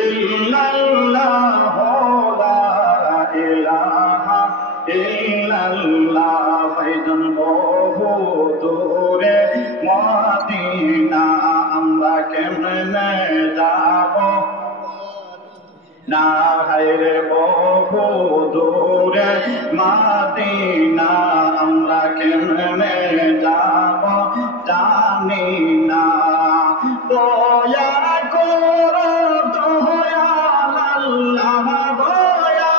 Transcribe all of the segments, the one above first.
ইল্লাল্লাহ লা ইলাহা ইল্লাল্লাহ ভাইজান বহু দূরে মদিনা আমরা কেমনে যাব না হায়রে বহু দূরে মদিনা আমরা কেমনে যাব জানি না দয়া করো দয়াল আল্লাহ দয়া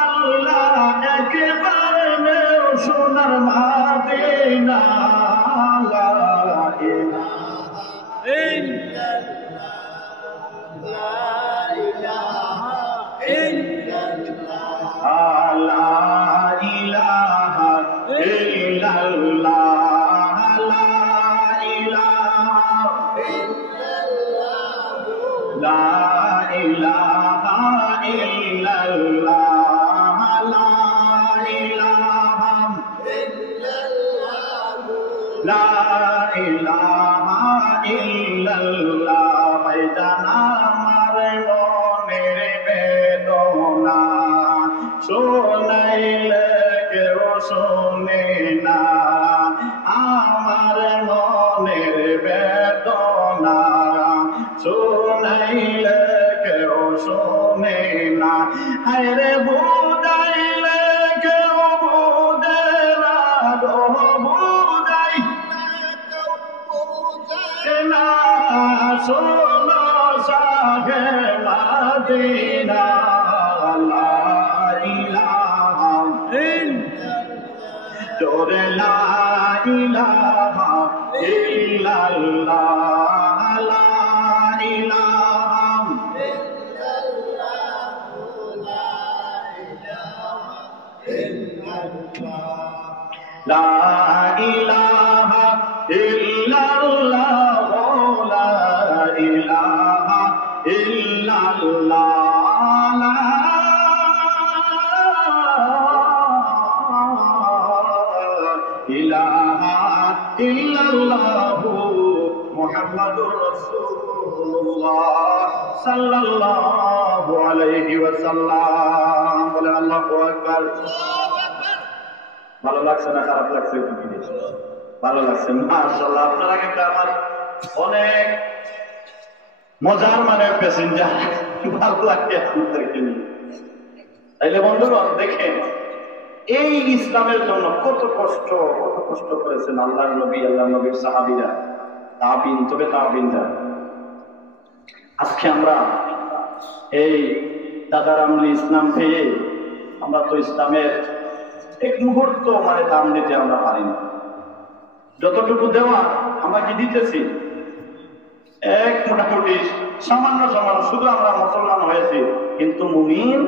আল্লাহ একবার নেও সোনার মদিনা লা ইলাহা ইল্লাল্লাহ লা ইলাহা ইল্লাল্লাহ লা ইলাহা ইল্লাল্লাহ ভাইজান আমার মনের বেদনা শোনাইলে কেউ শোনে না আমার মনের বেদনা শোনাইলে কেউ শোনে না আরে বুঝাইলে কেউ বুঝে না গো বুঝাই না শোনো সাহে মদিনা লা ইলাহা জোরে লা ইলাহা ইল্লাল্লাহ লা ইলাহা লা ইলাহা ইল্লাল্লাহ লা ইলাহা ইল্লাল্লাহ লা ইলাহা ইল্লাল্লাহ মুহাম্মাদুর রাসূলুল্লাহ সাল্লাল্লাহু আলাইহি ওয়াসাল্লাম বলে আল্লাহু আকবার। ভালো লাগছে না খারাপ লাগছে? ভালো লাগছে মাশাআল্লাহ। আপনারা কিন্তু আমার অনেক মজার মানে প্যাসেঞ্জার, ভালো লাগে আপনাদেরকে নিয়ে। তাইলে বন্ধুগণ দেখেন এই ইসলামের জন্য কত কষ্ট করেছেন আল্লাহর নবী, আল্লাহর নবীর সাহাবীরা, তাবিন, তবে তাবিনরা। আজকে আমরা এই দাদার আমলি ইসলাম পেয়ে আমরা তো ইসলামের এক মুহূর্ত মানে দাম দিতে আমরা পারি না। যতটুকু দেওয়া আমরা কি দিতেছি? এক মোটামুটি সামান্য শুধু আমরা মুসলমান হয়েছি, কিন্তু মুমিন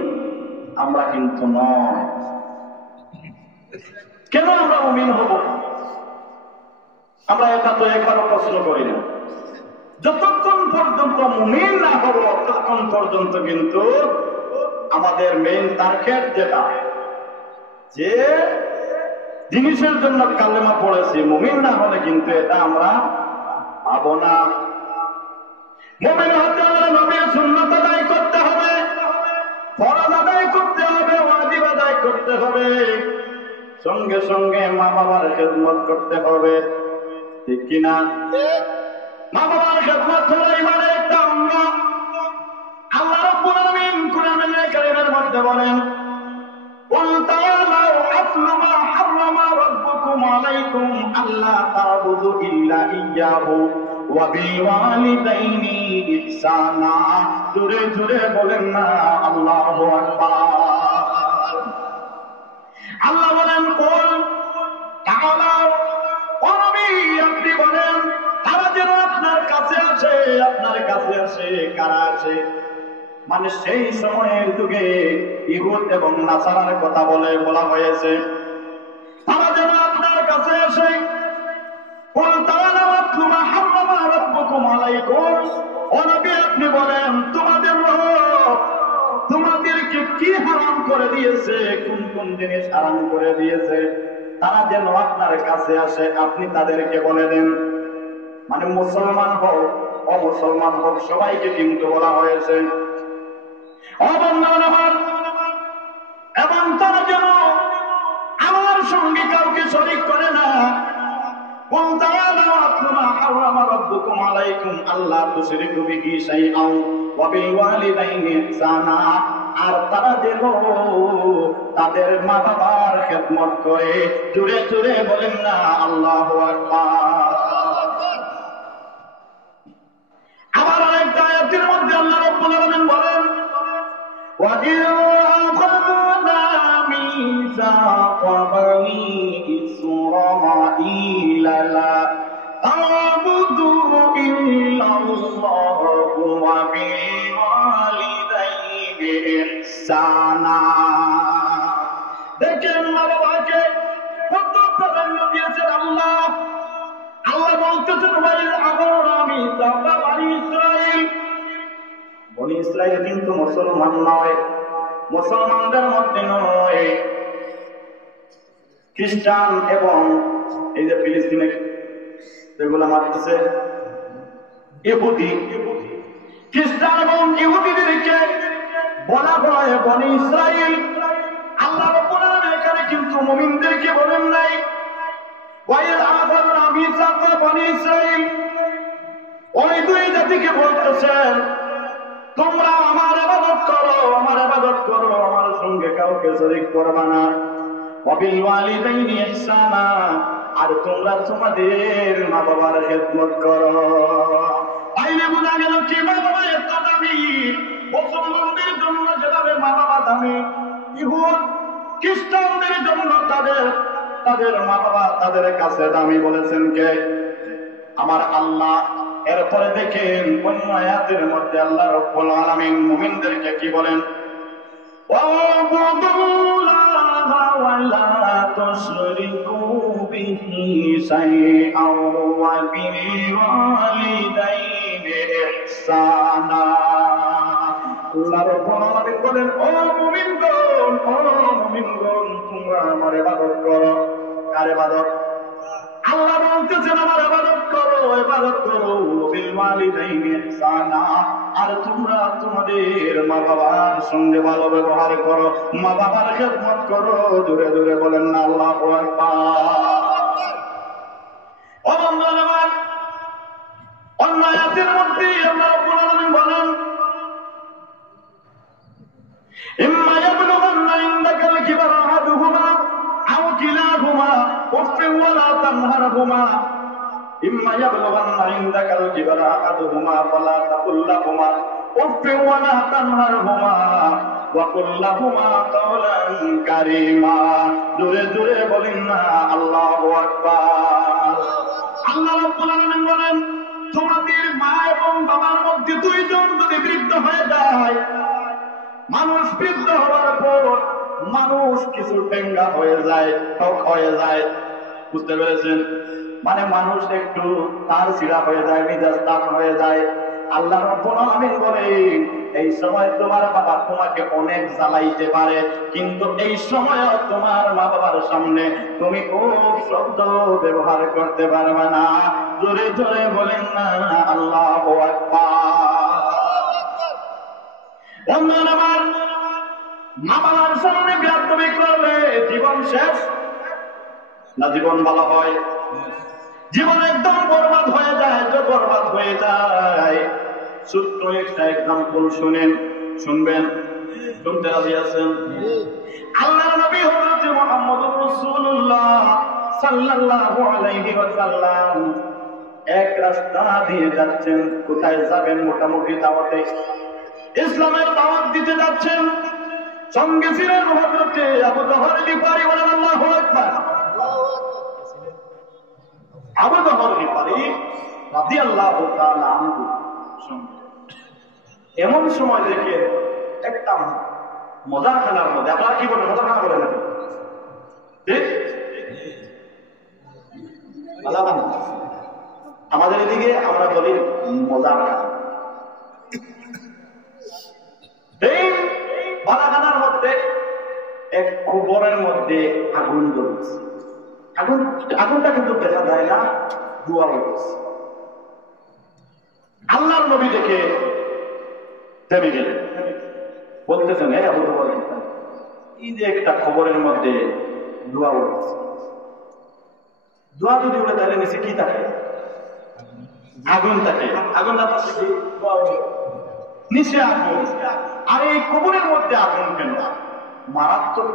আমরা কিন্তু নয়। কেন আমরা মুমিন হব? আমরা এটা তো একবারও প্রশ্ন করি না। যতক্ষণ পর্যন্ত মুমিন না হব ততক্ষণ পর্যন্ত কিন্তু আমাদের মেইন টার্গেট যেটা, যে জিনিসের জন্য কালেমা পড়েছি, মুমিন না হলে কিন্তু এটা আমরা পাবো না। মুমিন হতে হলে নবীর সুন্নাত আদায় করতে হবে, ফরজ আদায় করতে হবে, ওয়াজিব আদায় করতে হবে, সঙ্গে সঙ্গে মা বাবার খেদমত করতে হবে, ঠিক কিনা? মা বাবার খেদমত হলো ইমানের একটা অঙ্গ। আল্লাহ রাব্বুল আলামিন কোরআনুল কারীমের মধ্যে বলেন, قل تعالوا أتل ما حرم ربكم عليكم ألا تعبدوا إلا إياه وبالوالدين إحسانا। জোরে জোরে বলেন না আল্লাহু আকবার। আল্লাহ বলেন, قل تعالوا, ও নবী আপনি বলেন তারা যেন আপনার কাছে আসে। আপনার কাছে আসে কারা আসে? মানে সেই সময়ের যুগে ইহুদ এবং নাসারার কথা বলা হয়েছে, তারা যেন আপনার কাছে আসে। আপনি বলেন তোমাদের রব তোমাদেরকে কি হারাম করে দিয়েছে, কোন কোন জিনিস হারাম করে দিয়েছে, তারা যেন আপনার কাছে আসে, আপনি তাদেরকে বলে দেন। মানে মুসলমান হোক অমুসলমান হোক সবাইকে কিন্তু বলা হয়েছে এবং তারা যেন আমার সঙ্গে কাউকে শরীক করে না। আর তারা যেন তাদের মা বাবার খেদমত করে। জুড়ে জুড়ে বলেন না আল্লাহু আকবার। আবার আরেকটা আয়াতের মধ্যে আল্লাহ রাব্বুল আলামিন বলেন وَإِذْ أَخَذْنَا مِيثَاقَ بَنِي إِسْرَائِيلَ لَا تَعْبُدُوا إِلَّا اللَّهَ وَبِالْوَالِدَيْنِ إِحْسَانًا। দেখেন মা বাবাকে কত প্রাধান্য দিয়েছেন আল্লাহ। আল্লাহ বলতেছেন ওয়াইজ আখাযনা মিসাকা বনি ইসরাঈল। বনি ইসরাঈল কিন্তু মুসলমান নয়, মুসলমানদের মধ্যে নয়, খ্রিস্টান এবং এই যে ফিলিস্তিনে যেগুলো মারতেছে ইহুদি, খ্রিস্টান এবং ইহুদিদেরকে বলা হয় বনি ইসরাঈল। আল্লাহ রাব্বুল আলামিন এখানে কিন্তু মুমিনদেরকে বলেন নাই ওয়াইজ আখাযনা মিসাকা বনি ইসরাঈল। ওই দুই জাতিকে বলতেছেন তোমরা আমার ইবাদত করো, আমার ইবাদত করো, আমার সঙ্গে কাউকে শরীক করবে না। ওয়াবিল ওয়ালিদাইনি ইহসানা, আর তোমরা তোমাদের মা বাবার খেদমত করো। আইনে বোঝা গেল কি মা বাবা এত দামি। মুসলমানদের জন্য যেভাবে মা বাবা দামি, ইহুদ খ্রিস্টানদের জন্য তাদের মা বাবা তাদের কাছে দামি বলেছেন কে? আমার আল্লাহ। এরপরে দেখেন অন্য আয়াতের মধ্যে আল্লাহ রাব্বুল আলামিন মুমিনদেরকে কি বলেন? ওয়াবুদুল্লাহা ওয়া লা তুশরিকু বিহি শাইআন ওয়া বিল ওয়ালিদাইনি ইহসানা। আল্লাহ রাব্বুল আলামিন বলেন ও মুমিনগণ, তোমরা আমার ইবাদত করো। কার ইবাদত? আল্লাহ বলতেছেন আমার ইবাদত করো, ইবাদত করো। বিল ওয়ালিদাইনি ইহসানা, আর তোমরা তোমাদের মা বাবার সঙ্গে ভালো ব্যবহার করো, মা বাবার খেদমত করো। জোরে জোরে বলেন না আল্লাহু আকবার। ও বান্দারা আমার অন্য আয়াতের মধ্যে আল্লাহ রাব্বুল আলামিন বলেন ইম্মা ইয়াবলুগান্না ইনদাকাল কিবারা আহাদুহুমা আও কিলাহুমা উফফিন ওয়া লা তানহারহুমা ইম্মা ইয়াবলুগান্না ইনদাকাল কিবারা আহাদুহুমা ফালা তাকুল লাহুমা উফফিন ওয়া লা তানহারহুমা ওয়া কুল লাহুমা কাওলান কারীমা। জোরে জোরে বলেন না আল্লাহু আকবার। আল্লাহ রাব্বুল আলামিন বলেন তোমাদের মা এবং বাবার মধ্যে দুইজন যদি বৃদ্ধ হয়ে যায়, মানুষ বৃদ্ধ হওয়ার পর মানুষ কিছু টেঙ্গা হয়ে যায়, টক হয়ে যায়, বুঝতে পেরেছেন? মানে মানুষ একটু তার ছিড়া হয়ে যায়, মেজাজ তার হয়ে যায়। আল্লাহ রাব্বুল আলামিন বলেন এই সময় তোমার বাবা তোমাকে অনেক জ্বালাইতে পারে, কিন্তু এই সময় তোমার মা বাবার সামনে তুমি খুব শব্দ ব্যবহার করতে পারবে না। জোরে জোরে বলেন না আল্লাহু আকবার। আমার মা বাবার সামনে বেয়াদবি করলে জীবন শেষ না জীবন ভালো হয়? জীবন একদম বরবাদ হয়ে যায়, তো বরবাদ হয়ে যায়। ছোট্ট একটা এক্সাম্পল শুনবেন, শুনতে রাজি আছেন? আল্লাহর নবী হযরত মুহাম্মদুর রাসূলুল্লাহ সাল্লাল্লাহু আলাইহি ওয়াসাল্লাম এক রাস্তা দিয়ে যাচ্ছেন। কোথায় যাবেন? মোটামুটি দাওয়াতে ইসলামের দাওয়াত দিতে যাচ্ছেন। সঙ্গে ছিলেন হযরত আবু যহর গিফারী, বলেন আল্লাহু আকবার। আবু যহর গিফারী রাদিয়াল্লাহু তাআলা আনহু। এমন সময় দেখে একটা মজার খেলার মধ্যে, আপনারা কি বলেন? মজার খেলা বলেন ঠিক? আমাদের এদিকে আমরা বলি মজার খেলা। এই বালাখানার মধ্যে এক কবরের মধ্যে আগুন জ্বলছে। আগুনটা কিন্তু দেখা যায় না, ধোঁয়া হচ্ছে। আল্লাহর নবী দেখে থেমে গেলেন, বলতেছেন হে আবু বকর, এই যে একটা খবরের মধ্যে দোয়া উঠছে, দোয়া যদি উঠে তাহলে নিচে কি থাকে? আগুন থাকে। আগুন না থাকলে কি দোয়া উঠে? নিচে আগুন। আর এই খবরের মধ্যে আগুন কেন? মারাত্মক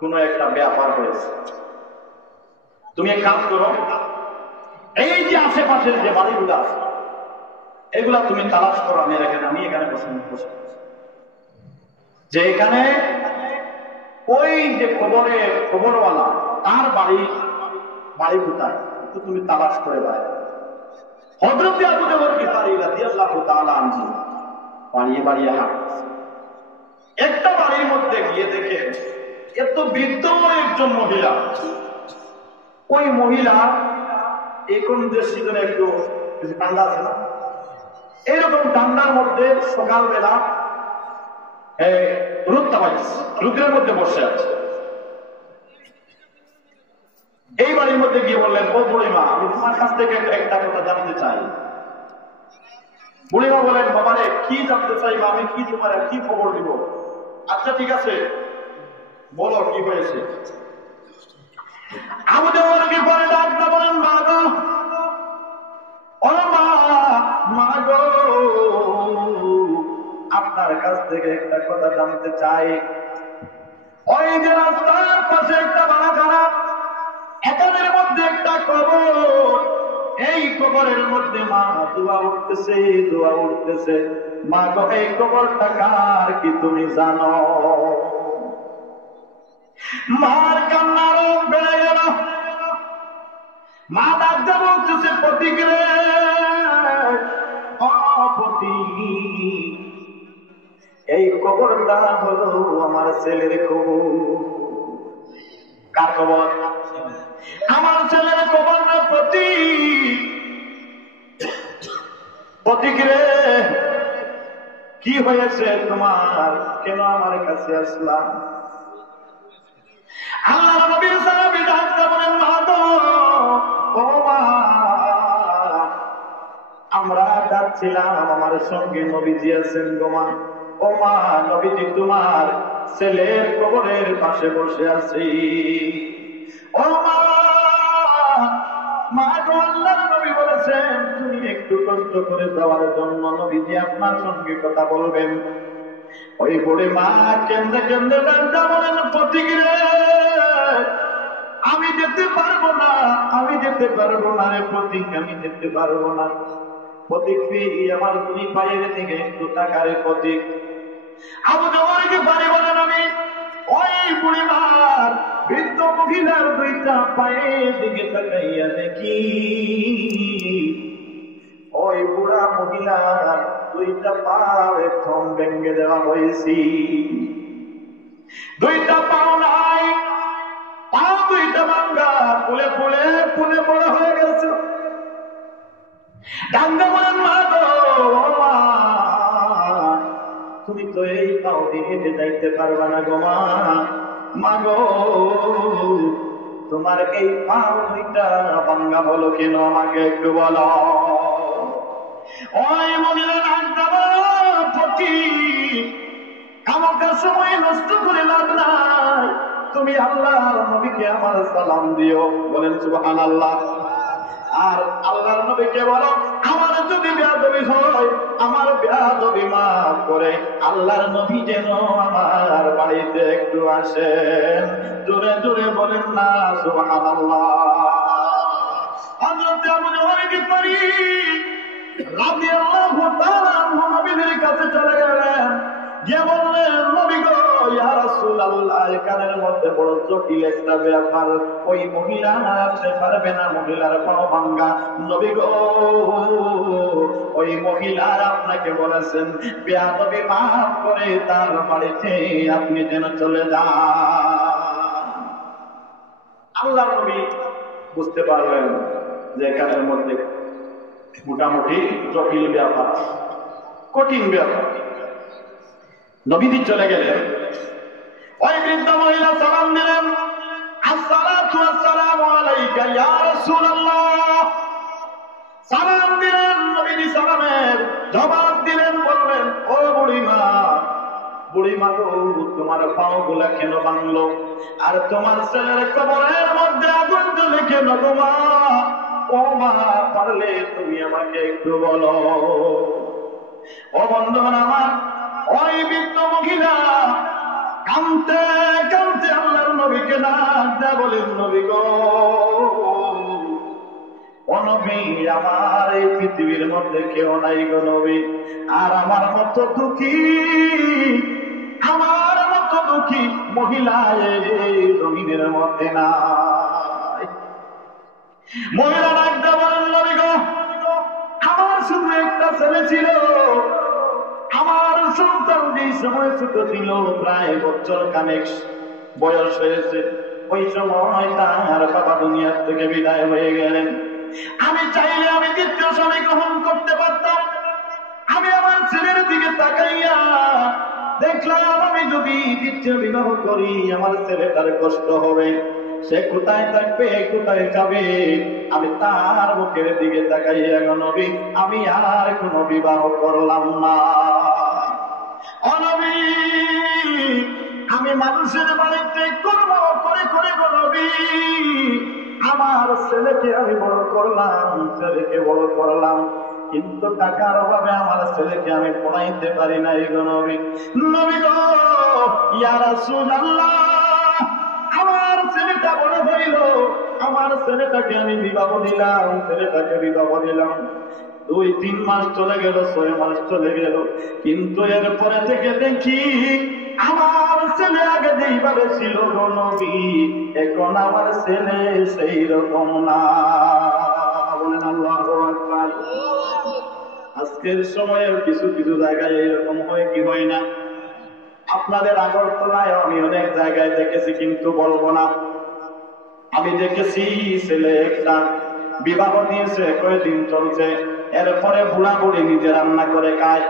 কোন একটা ব্যাপার হয়েছে। তুমি এক কাজ করো, এই যে আশেপাশের যে বাড়িগুলো আছে এগুলা তুমি তালাশ করো, আমি এখানে বসে যে এখানে ওই যে খবরওয়ালা তার বাড়ি কোথায় তো তুমি তালাশ করে বাইরে। হযরত আবু বকর গিফারী রাদিয়াল্লাহু তাআলা আনহু বাড়িয়ে হাঁটছে। একটা বাড়ির মধ্যে গিয়ে দেখে এত বৃদ্ধ একজন মহিলা, ওই মহিলা এখন যে সিজনে একটু ঠান্ডা আছে না, এইরকম ঠান্ডার মধ্যে সকালবেলা রুদ্রের মধ্যে বসে আছে। এই বাড়ির মধ্যে গিয়ে বললেন, ও বুড়িমা, আমি তোমার কাছ থেকে একটা কথা জানতে চাই। বুড়িমা বলেন, বাবারে কি জানতে চাই বা আমি কি তোমার কি খবর দিব? আচ্ছা ঠিক আছে, বলো কি হয়েছে। আবু বকর কি বলে ডাক্তার বলেন, মা গো, ও মা গো, আপনার কাছ থেকে একটা কথা জানতে চাই। ওই যে রাস্তার পাশে একটা বাড়াখানা, এখানের মধ্যে একটা কবর, এই কবরের মধ্যে মা দোয়া উঠতেছে। মা গো, এই কবরটা কার কি তুমি জানো? মার কান্নার বেড়ে গেল। মা ডাক্তার বলতেছে, প্রতীক রে, প্রতীক, এই কবরটা হলো আমার ছেলের কবর। কার কবর? আমার ছেলের কবর না। প্রতীক রে, কি হয়েছে তোমার? কেন আমার কাছে আসলাম? আল্লাহ নবীর সাহাবী ডাক্তার বলেন, মা গো, ও মা, আমরা যাচ্ছিলাম, আমার সঙ্গে নবীজি আছেন গো মা। ও মা, নবীজি তোমার ছেলের কবরের পাশে বসে আছি। ও মা, মা গো, আল্লাহর নবী বলেছেন তুমি একটু কষ্ট করে যাওয়ার জন্য নবীজি আপনার সঙ্গে কথা বলবেন। ওই বুড়ি মা কেন্দ্রে ডাক্তার বলেন, প্রতীক রে, আমি যেতে পারবো না রে প্রতীক, আমি যেতে পারবো না। প্রতীক, আমার দুই পায়ের দিকে একটু তাকারে প্রতীক। আবু বকরকে বাড়ি বলেন, আমি ওই বুড়িমার বৃদ্ধ মহিলার দুইটা পায়ের দিকে তাকাইয়া দেখি, ওই বুড়া মহিলার দুইটা পা একদম ভেঙে দেওয়া হয়েছি। দুইটা পাও নাই, পা দুইটা ভাঙ্গা, ফুলে বড় হয়ে গেছে। ডাক্তার বলেন, মা গো, মা, তুমি তো এই পাও দিয়ে হেঁটে যাইতে পারবা না গো মা। মা গো, তোমার এই পাও দুইটা ভাঙ্গা বলো কেন, আমাকে একটু বলো। ওই মহিলা ডাক্তার, আমাদের সময় নষ্ট করে লাভ নাই, তুমি আল্লাহর নবীকে আমার সালাম দিও। বলেন সুবহানাল্লাহ। আর আল্লাহর নবীকে বলো, আমার যদি বেয়াদবি হয়, আমার বেয়াদবি মাফ করে আল্লাহর নবী যেন আমার বাড়িতে একটু আসেন। জোরে জোরে বলেন না সুবহানাল্লাহ। হযরত আবু বকর গিফারী রাদিয়াল্লাহু তাআলা আনহু নবীর কাছে চলে গেলেন, গিয়ে বললেন, নবী গো, ইয়া রাসূলুল্লাহ, এখানের মধ্যে বড় জটিল একটা ব্যাপার। ওই মহিলা আসতে পারবে না, মহিলার পাও ভাঙ্গা। নবী গো, ওই মহিলা আপনাকে বলেছেন বেয়াদবি মাফ করে তার বাড়িতে আপনি যেন চলে যান। আল্লাহর নবী বুঝতে পারলেন যে এখানের মধ্যে মোটামুটি জটিল ব্যাপার, কঠিন ব্যাপার। নবীজি চলে গেলেন। ওই বৃদ্ধ মহিলা সালাম দিলেন, আসসালাতু ওয়াসসালামু আলাইকা ইয়া রাসূলুল্লাহ। সালাম দিলেন, নবীজি সালামের জবাব দিলেন, বললেন, ও বুড়িমা, বুড়িমা গো, তোমার পাও গুলা কেন ভাঙলো? আর তোমার ছেলের কবরের মধ্যে আগুন জ্বলে কেন গো মা? ও মা, পারলে তুমি আমাকে একটু বলো। ও বন্ধুগণ আমার, ওই বৃদ্ধ মহিলা কাঁদতে কাঁদতে আল্লাহর নবীকে ডাক দেয়া বলেন, নবী গো, ও নবী, আমার এই পৃথিবীর মধ্যে কেউ নাই গো নবী, আর আমার মতো দুঃখী, আমার মতো দুঃখী মহিলা এই জমিনের মধ্যে নাই। মহিলা ডাক দেয়া বলেন, নবী গো, আমার শুধু একটা ছেলে ছিল, আমার সন্তান যে সময় ছোট ছিল, প্রায় বছর খানেক বয়স হয়েছে, ওই সময় তার বাবা দুনিয়ার থেকে বিদায় হয়ে গেলেন। আমি চাইলে আমি দ্বিতীয় স্বামী গ্রহণ করতে পারতাম। আমি আমার ছেলের দিকে তাকাইয়া দেখলাম, আমি যদি দ্বিতীয় বিবাহ করি আমার ছেলেটার কষ্ট হবে, সে কোথায় থাকবে, কোথায় যাবে। আমি তার মুখের দিকে তাকাইয়া গো নবী, আমি আর কোনো বিবাহ করলাম না। ও নবী, আমি মানুষের বাড়িতে কর্ম করে করে গো নবী, আমার ছেলেকে আমি বড় করলাম, ছেলেকে বড় করলাম, কিন্তু টাকার অভাবে আমার ছেলেকে আমি পড়াইতে পারি নাই গো নবী। নবী গো, ইয়া রাসূলুল্লাহ, আমার ছেলেটা বড় হইল, আমার ছেলেটাকে আমি বিবাহ দিলাম, ছেলেটাকে বিবাহ দিলাম। 2-3 মাস চলে গেল, 6 মাস চলে গেল, কিন্তু এরপরে থেকে দেখি আমার ছেলে আগে যেইভাবে ছিল গো নবী, এখন আমার ছেলে সেই রকম না। বলেন আল্লাহু আকবার। আজকের সময়ে কিছু কিছু জায়গায় এইরকম হয় কি হয় না? আপনাদের আগরতলায় আমি অনেক জায়গায় দেখেছি, কিন্তু বলবো না। আমি দেখেছি ছেলে একটা বিবাহ দিয়েছে, কয়েকদিন চলছে, এরপরে বুড়া বুড়ি নিজে রান্না করে খায়।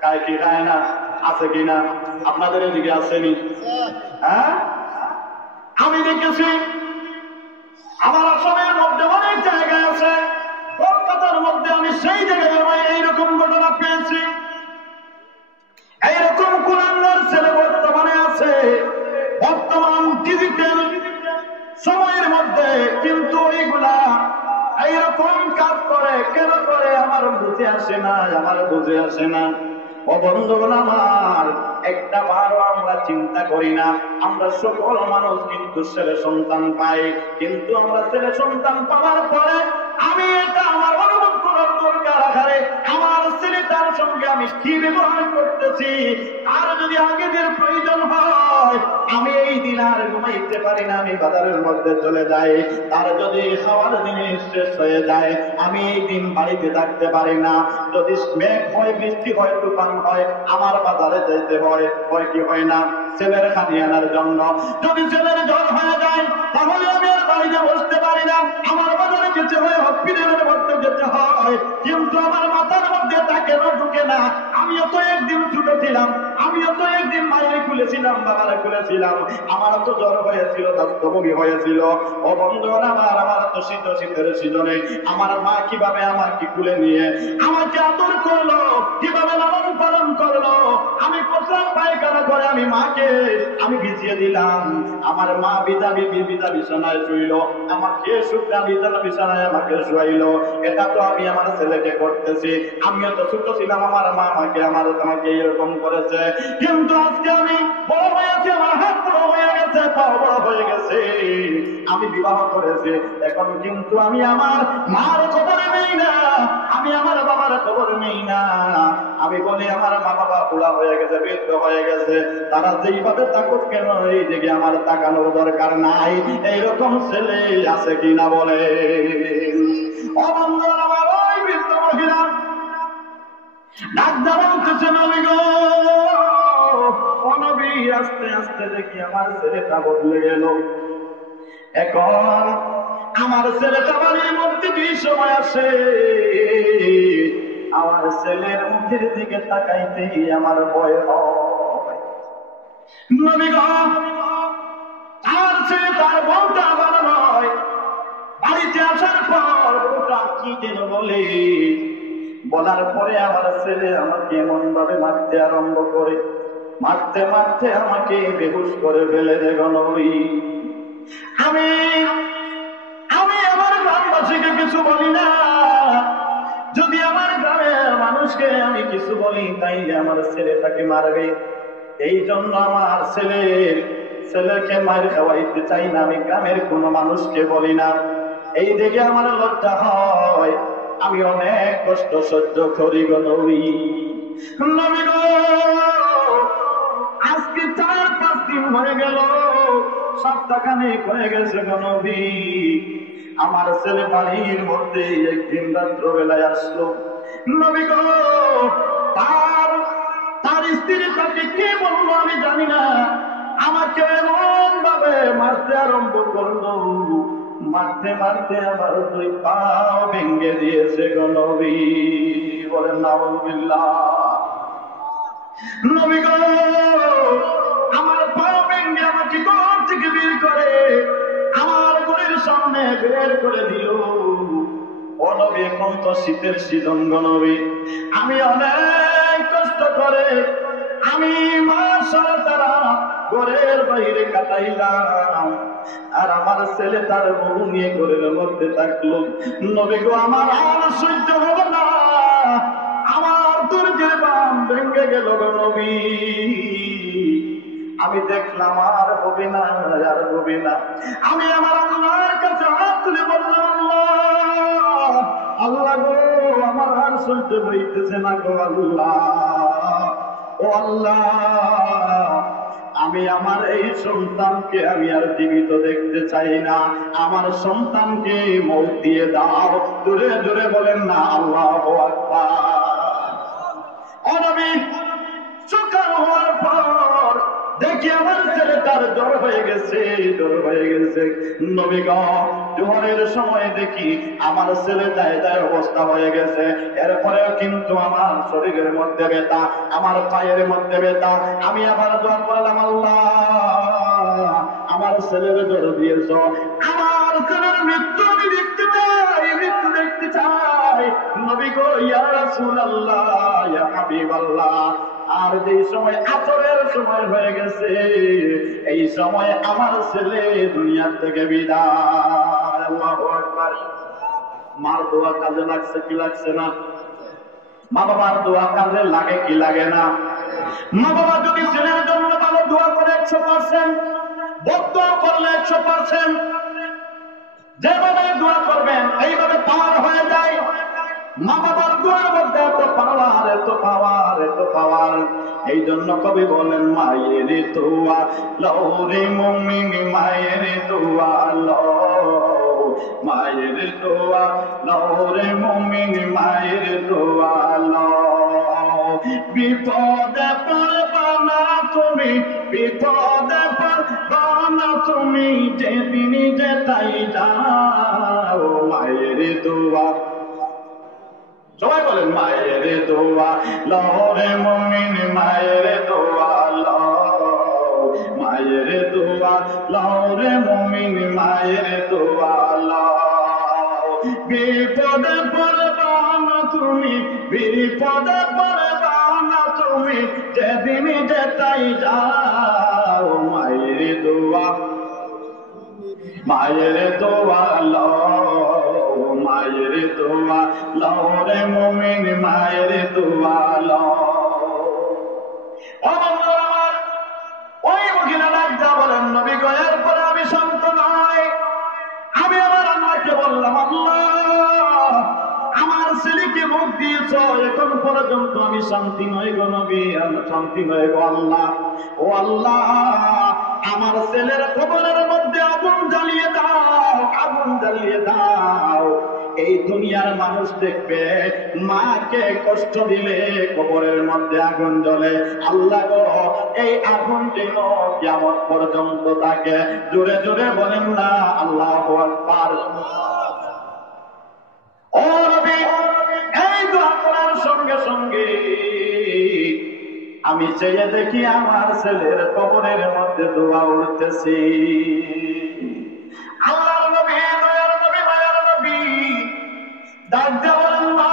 খায় কি খায় না? আছে কিনা আপনাদের এদিকে? আসেনি? হ্যাঁ, আমি দেখেছি। আমার আসামের মধ্যে অনেক জায়গায় আছে, কলকাতার মধ্যে আমি সেই জায়গায় এইরকম ঘটনা পেয়েছি। এইরকম কুলাঙ্গার ছেলে বর্তমানে আছে, বর্তমান ডিজিটাল সময়ের মধ্যে, কিন্তু এইগুলা এইরকম কাজ করে কেন করে আমার বুঝে আসে না, আমার বুঝে আসে না। ও বন্ধুগণ আমার, একটা বারও আমরা চিন্তা করি না। আমরা সকল মানুষ কিন্তু ছেলে সন্তান পাই, কিন্তু আমরা ছেলে সন্তান পাওয়ার পরে আমি এটা আমার অনুভব করার দরকার, আকারে আমার ছেলেটার সঙ্গে আমি কি ব্যবহার করতেছি। আর যদি আগেদের প্রয়োজন হয়, আমি এই দিন আর ঘুমাইতে পারি না, আমি বাজারের মধ্যে চলে যাই। তার যদি খাওয়ার জিনিস শেষ হয়ে যায়, আমি এই দিন বাড়িতে থাকতে পারি না। যদি মেঘ হয়, বৃষ্টি হয়, তুফান হয়, আমার বাজারে যেতে হয়, হয় কি হয় না? ছেলের খানি আনার জন্য। যদি ছেলের জ্বর হয়ে যায়, তাহলে আমি আর বাড়িতে বসতে পারি না, আমার বাজারে যেতে হয়, হসপিটালের মধ্যে যেতে হয়। কিন্তু আমার মাথার মধ্যে তা কেন ঢুকে না? আমিও তো একদিন ছোট ছিলাম, আমিও তো একদিন মায়ের খুলেছিলাম, বাবারে খুলেছিলাম, আমারও তো জ্বর হয়েছিল, স্বাস্থ্যভোগী হয়েছিল। ও বন্ধুরা আমার তো শীতের সিজনে আমার মা কিভাবে আমাকে খুলে নিয়ে আমাকে আদর করলো, কিভাবে লালন পালন করলো। আমি প্রস্রাব পায়খানা করে আমি মাকে আমি ভিজিয়ে দিলাম, আমার মা বিধা বিছানায় শুইল, আমাকে শুকনা বিছানা বিছানায় আমাকে শুয়াইলো। এটা তো আমি আমার ছেলেকে করতেছি। আমিও তো ছোট ছিলাম, আমার মা আমাকে এরকম করেছে। কিন্তু আজকে আমি বড় হয়েছি, আমার হাত বড় হয়ে গেছে, পা বড় হয়ে গেছে, আমি বিবাহ করেছি, এখন কিন্তু আমি আমার মার খবরে নেই না, আমি আমার বাবার খবর নেই না। আমি বলি আমার মা বাবা বুড়া হয়ে গেছে, বৃদ্ধ হয়ে গেছে, তারা যেইভাবে তাকুক কেন, এই দিকে আমার তাকানোর দরকার নাই। এইরকম ছেলে আছে কিনা বলে? অবন্ধন আমার ওই বৃদ্ধ মহিলা ডাক্তার বলতেছে, নবী গো, ও নবী, আস্তে আস্তে দেখি আমার ছেলেটা বদলে গেল। এখন আমার ছেলেটা বাড়ির মধ্যে যে সময় আসে, আমার ছেলের মুখের দিকে তাকাইতেই আমার ভয় হয়। নবী গো, তার ছেলে তার বউটা ভালো নয়, বাড়িতে আসার পর ওটা কি যেন বলে, বলার পরে আমার ছেলে আমাকে এমন ভাবে মারতে আরম্ভ করে, মারতে মারতে আমাকে বেহুশ করে ফেলে রে গণবী। আমি আমি আমার গ্রামবাসীকে কিছু বলি না, যদি আমার গ্রামের মানুষকে আমি কিছু বলি তাই আমার ছেলেটাকে মারবে। এই জন্য আমার ছেলেকে মার খাওয়াইতে চাই না, আমি গ্রামের কোনো মানুষকে বলি না। এই দেখে আমার লজ্জা হয়, আমি অনেক কষ্ট সহ্য করি গো নবী। নবী গো, আজকে 4-5 দিন হয়ে গেল, সপ্তাহখানেক হয়ে গেছে গো নবী। আমার ছেলে বাড়ির মধ্যে একদিন রাত্র বেলায় আসলো। নবী গো, তার স্ত্রী তাকে কে বললো আমি জানি না, আমাকে এমন ভাবে মারতে আরম্ভ করলো, মারতে মারতে আমার 2 পা ভেঙে দিয়েছে গো নবী। বলেন নাউযুবিল্লাহ। নবী গো, আমার পা ভেঙে আমাকে ঘর থেকে বের করে আমার ঘরের সামনে বের করে দিল। ও নবী, এখন তো শীতের সিজন গো নবী, আমি অনেক কষ্ট করে আমি মাসের দ্বারা ঘরের বাইরে কাটাইলাম, আর আমার ছেলে তার বউ নিয়ে ঘরের মধ্যে থাকলো। নবী গো, আমার আর সহ্য হলো না, আমার ধৈর্যের বাঁধ ভেঙে গেল গো নবী। আমি দেখলাম আর হবে না, আর হবে না। আমি আমার আল্লাহর কাছে হাত তুলে বললাম, আল্লাহ গো, আমার আর সহ্য হইতেছে না গো আল্লাহ। ও আল্লাহ, আমি আমার এই সন্তানকে আমি আর জীবিত দেখতে চাই না, আমার সন্তানকে মওত দিয়ে দাও। জোরে জোরে বলেন না আল্লাহু আকবার। ও নবী, সকাল হওয়ার পর দেখি আমার ছেলেটার জ্বর হয়ে গেছে, জ্বর হয়ে গেছে। নবী গো, জোহরের সময় দেখি আমার ছেলে দায় অবস্থা হয়ে গেছে। এরপরেও কিন্তু আমার শরীরের মধ্যে ব্যথা, আমার পায়ের মধ্যে ব্যথা। আমি আবার দোয়া করলাম, আল্লাহ আমার ছেলের জ্বর দিয়েছ, আমার ছেলের মৃত্যু আমি দেখতে চাই, মৃত্যু দেখতে চাই। নবী গো, ইয়া রাসূলুল্লাহ, ইয়া হাবিবাল্লাহ। আর যে সময় আসরের সময় হয়ে গেছে, এই সময় আমার ছেলে দুনিয়ার থেকে বিদায়। আল্লাহু আকবার। মার দোয়া কাজে লাগছে কি লাগছে না? মা বাবার দোয়া কাজে লাগে কি লাগে না? মা বাবা যদি ছেলের জন্য ভালো দোয়া করে 100%, বদদোয়া করলে 100%, যেভাবে দোয়া করবেন এইভাবে পাওয়ার হয়ে যায়। মা বাবার দোয়ার মধ্যে এত পাওয়ার, এত পাওয়ার, এত পাওয়ার। এই জন্য কবি বলেন, মায়ের দোয়া লও রে মুমিন, মায়ের দোয়া লও, মায়ের দোয়া লও রে মুমিন, মায়ের দোয়া লও। বিপদে পড়বা না তুমি, বিপদে পড়বা না তুমি, যেদিন যেতাই যাও, মায়ের দোয়া। সবাই বলেন, মায়ের দোয়া লও রে মুমিন, মায়ের দোয়া লও, মায়ের দোয়া লও রে মুমিন, মায়ের দোয়া লও। বিপদে পড়বা না তুমি, বিপদে পড়বা না তুমি, যেদিন যেতাই যাও, মায়ের দোয়া, মায়ের দোয়া লও, মায়ের দোয়া লও রে মুমিন, মায়ের দোয়া লও। আমার ওই মহিলা ডাক্তার বলেন, নবী গো, এরপরে আমি শান্ত নই। আমি আমার আল্লাহকে বললাম, আল্লাহ আমার ছেলেকে মুখ দিয়েছ, এখন পর্যন্ত আমি শান্তি নই গো নবী, আমি শান্তি নই গো আল্লাহ। ও আল্লাহ, আমার ছেলের কবরের মধ্যে আগুন জ্বালিয়ে দাও, আগুন জ্বালিয়ে দাও। এই দুনিয়ার মানুষ দেখবে মাকে কষ্ট দিলে কবরের মধ্যে আগুন জ্বলে। আল্লাহ গো, এই আগুন যেন কিয়ামত পর্যন্ত থাকে। জোরে জোরে বলেন না আল্লাহু আকবার। ও নবী, এই দোয়া করার সঙ্গে সঙ্গে আমি চেয়ে দেখি আমার ছেলের কবরের মধ্যে দোয়া উঠতেছি। আল্লাহর নবী, দয়ার নবী, মায়ার নবী ডাক দেওয়ার, আল্লাহ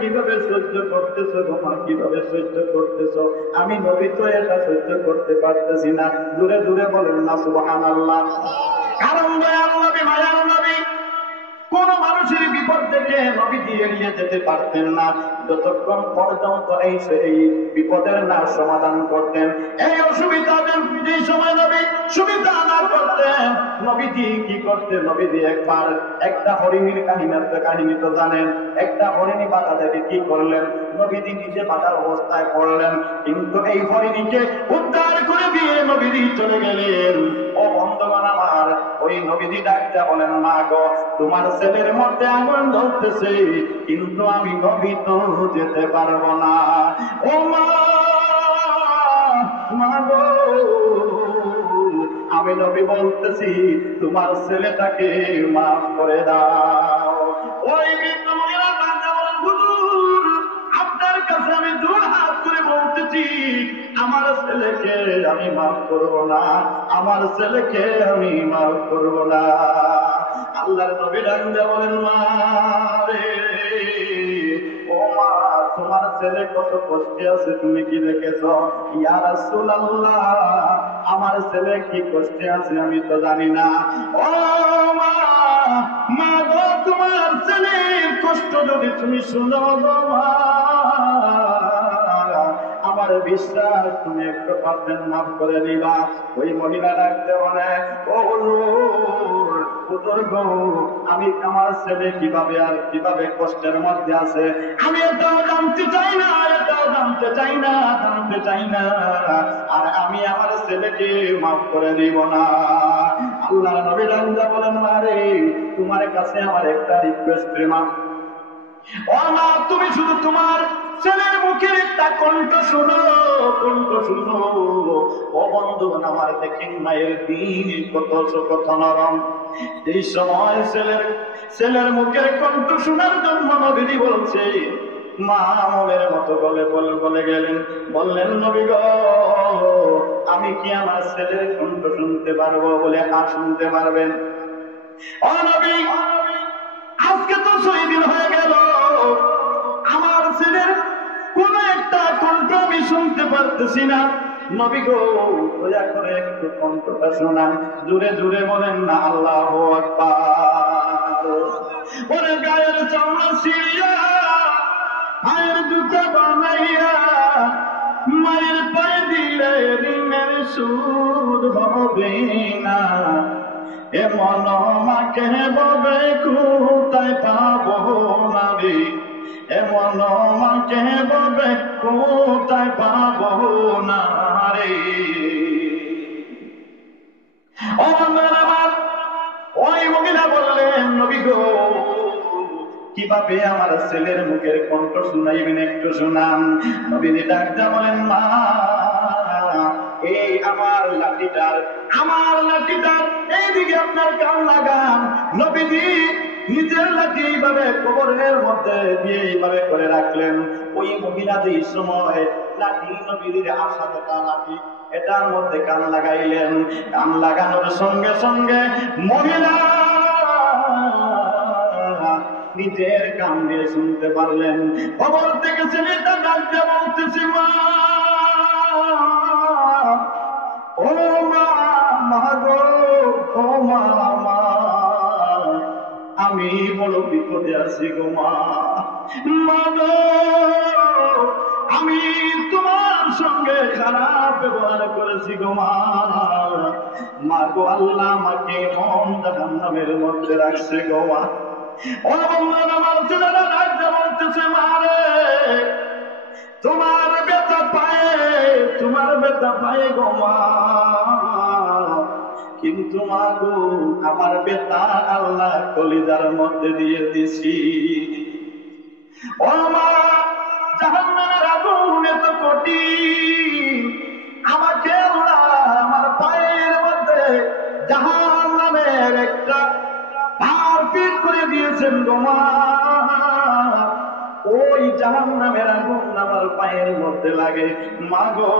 কিভাবে সহ্য করতেছো গো মা, কিভাবে সহ্য করতেছো? আমি নবী তো এটা সহ্য করতে পারতেছি না। দূরে দূরে বলেন না সুবহানাল্লাহ। কারণ দয়াল নবী, মায়ার নবী, কোন মানুষের বিপদ থেকে নবীজি এড়িয়ে যেতে পারতেন না যতক্ষণ পর্যন্ত এই বিপদের না সমাধান করতেন। এই অসুবিধাদের যে সময় নবী সুবিধা না করতেন, নবীজি কি করতেন? নবীজি একবার একটা হরিণীর কাহিনী তো জানেন। একটা হরিণী বাধা দেখে কি করলেন? নবীজি নিজে বাধার অবস্থায় পড়লেন, কিন্তু এই হরিণীকে উদ্ধার করে দিয়ে নবীজি চলে গেলেন। ও বন্ধুগণ আমার, ওই নবীজি ডাকতে বলেন, মা গো, তোমার ছেলের মধ্যে আগুন ধরতেছে, কিন্তু আমি নবী তো যেতে পারবো না। ও মা, মা গো, আমি নবী বলতেছি, তোমার ছেলেটাকে মাফ করে দাও। ওই বৃদ্ধ মহিলা ডাকতে বলেন, হুজুর, আপনার কাছে আমি জোর হাত করে বলতেছি, আমার ছেলেকে আমি মাফ করব না, আমার ছেলেকে আমি মাফ করব না। আল্লাহর নবী ডাকতে বলেন, মা রে, ও মা, তোমার ছেলে কত কষ্টে আছে তুমি কি দেখেছো? ইয়া রাসূলুল্লাহ, আমার ছেলে কি কষ্টে আছে আমি তো জানি না। ও মা, মা গো, তোমার ছেলের কষ্ট যদি তুমি শুনো গো মা, আমার বিশ্বাস তুমি 100% মাফ করে দিবা। ওই মহিলা ডাকতে বলে, ও হুজুর গো, আমি আমার ছেলে কিভাবে কষ্টের মধ্যে আছে আমি এটাও জানতে চাই না, এটাও জানতে চাই না, আর আমি আমার ছেলেকে মাফ করে দিব না। আল্লাহ নবী রান্দা বলেন, আরে তোমার কাছে আমার একটা রিকোয়েস্ট রে মা। ও মা, তুমি শুধু তোমার ছেলের মুখের একটা কণ্ঠ শুনো। ও বন্ধুগণ আমার, দেখেন মায়ের দিন কত নরম। এই সময় ছেলের মুখের কণ্ঠ শোনার জন্য নবীজি বলছে, মা মনের মতো বলে গেলেন, বললেন, নবী গো, আমি কি আমার ছেলের কণ্ঠ শুনতে পারবো? বলে, হ্যাঁ শুনতে পারবেন। ও নবী, আজকে তো 6 দিন হয়ে গেল, আমার ছেলের কোন একটা কণ্ঠ আমি শুনতে পারতেছি না। নবী গো, দয়া করে একটু কণ্ঠটা শোনান। জোরে জোরে বলেন না আল্লাহু আকবার। ওরে গায়ের চামড়া ছিঁড়িয়া, পায়ের জুতা বানাইয়া, মায়ের পায়ে দিলে ঋণের সুদ হবে না। এমন মাকে ববে কোথায় পাবো না রে, এমন মাকে ববে কোথায় পাবো না রে। ওই মহিলা বললেন, নবী গো, কিভাবে আমার ছেলের মুখের কণ্ঠ শুনাইবেন একটু শুনান। নবীজি ডাকতে বলেন, মা, এই আমার লাঠিটার এইদিকে আপনার কান লাগান। নবীজি নিজের লাঠি এইভাবে কবরের মধ্যে দিয়ে এইভাবে করে রাখলেন। ওই মহিলা যে সময় লাঠি নবীজির আশা যেটা লাঠি, এটার মধ্যে কান লাগাইলেন। কান লাগানোর সঙ্গে সঙ্গে মহিলা নিজের কান দিয়ে শুনতে পারলেন। খবর থেকে ছেলেটা ডাকতে বলতেছে, মা, ও মা, মা গো, ও মা, আমি বড় বিপদে আছি গো মা। মা গো, আমি তোমার সঙ্গে খারাপ ব্যবহার করেছি গো মা। মা গো, আল্লাহ আমাকে মন জাহান্নামের মধ্যে রাখছে গো মা। ও আল্লাহ, আমার ছেলেরা রাখতে বলতেছে, মা রে, তোমার ব্যথা পায়ে গো মা, কিন্তু মা গো, আমার ব্যথা আল্লাহ কলিজার মধ্যে দিয়ে দিছি। ও মা, জাহান্নামের আগুন এত কঠিন, আমাকে আল্লাহ আমার পায়ের মধ্যে জাহান্নামের একটা পার পিট করে দিয়েছেন গো মা। ওই জাহান্নামের আগুন আমার পায়ের মধ্যে লাগে মা গো,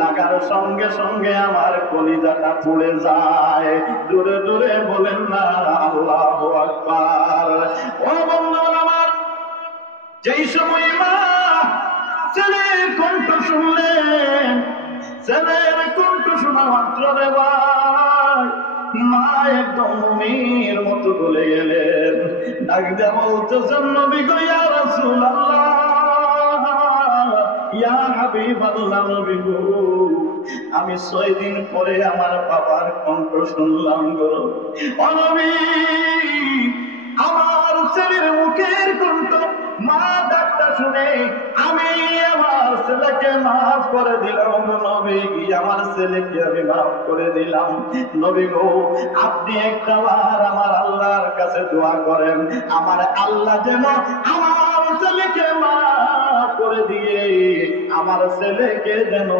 লাগার সঙ্গে সঙ্গে আমার কলিজাটা পুড়ে যায়। দূরে দূরে বলেন না আল্লাহু আকবার। ও বন্ধুরা আমার, যেই সময় মা ছেলের কণ্ঠ শুনলেন, ছেলের কণ্ঠ শোনা মাত্র রে ভাই মা একদম মুমির মতো বলে গেলেন। ডাক দিয়া বলতেছেন, নবী গো ইয়া রাসূলুল্লাহ, ইয়া হাবিবাল্লাহ, নবী গো আমি 6 দিন পরে আমার বাবার কণ্ঠ শুনলাম গো। ও নবী, আমার ছেলের মুখের কণ্ঠ মা ডাকটা শুনে আমি আমার ছেলেকে মাফ করে দিলাম গো নবী, আমার ছেলেকে আমি মাফ করে দিলাম। নবী গো আপনি একটাবার আমার আল্লাহর কাছে দোয়া করেন, আমার আল্লাহ যেন আমার ছেলেকে মাফ করে দিয়ে আমার ছেলেকে যেন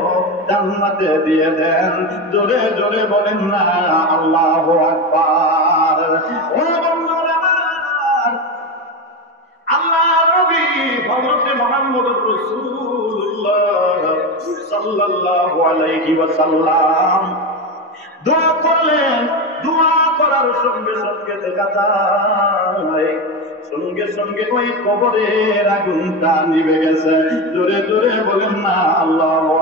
জান্নাতে দিয়ে দেন। জোরে জোরে বলেন না আল্লাহু আকবার। ও বন্ধুরা, আল্লাহ নবী হযরত মুহাম্মদুর রাসূলুল্লাহ সাল্লাল্লাহু আলাইহি ওয়াসাল্লাম দোয়া করলেন। দোয়া করার সঙ্গে সঙ্গে দেখা যায় সঙ্গে সঙ্গে ওই কবরের আগুনটা নিভে গেছে। জোরে জোরে বলেন না আল্লাহু